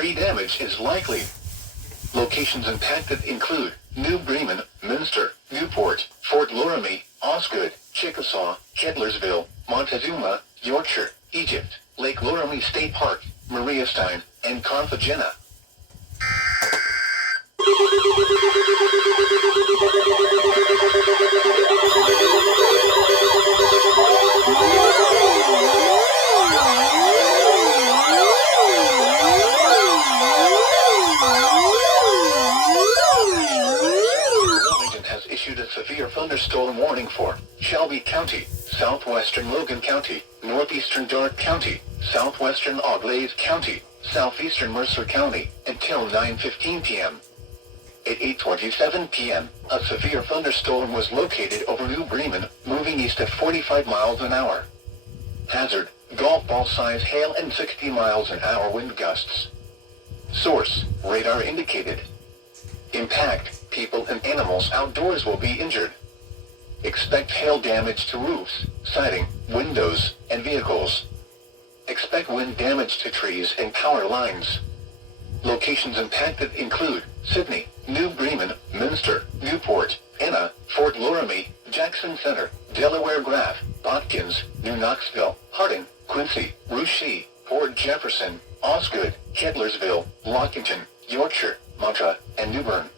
tree damage is likely. Locations impacted include New Bremen, Münster, Newport, Fort Loramie, Osgood, Chickasaw, Kettlersville, Montezuma, Yorkshire, Egypt, Lake Loramie State Park, Mariastein, and Carthagena. Wilmington has issued a severe thunderstorm warning for Shelby County, southwestern Logan County, northeastern Darke County, southwestern Auglaize County, southeastern Mercer County, until 9:15 p.m. At 8:27 p.m., a severe thunderstorm was located over New Bremen, moving east at 45 miles an hour. Hazard, golf ball size hail and 60 miles an hour wind gusts. Source, radar indicated. Impact, people and animals outdoors will be injured. Expect hail damage to roofs, siding, windows, and vehicles. Expect wind damage to trees and power lines. Locations impacted include Sydney, New Bremen, Münster, Newport, Enna, Fort Loramie, Jackson Center, Delaware Graph, Botkins, New Knoxville, Harding, Quincy, Russia, Port Jefferson, Osgood, Kettlersville, Lockington, Yorkshire, Mantra, and New Bern.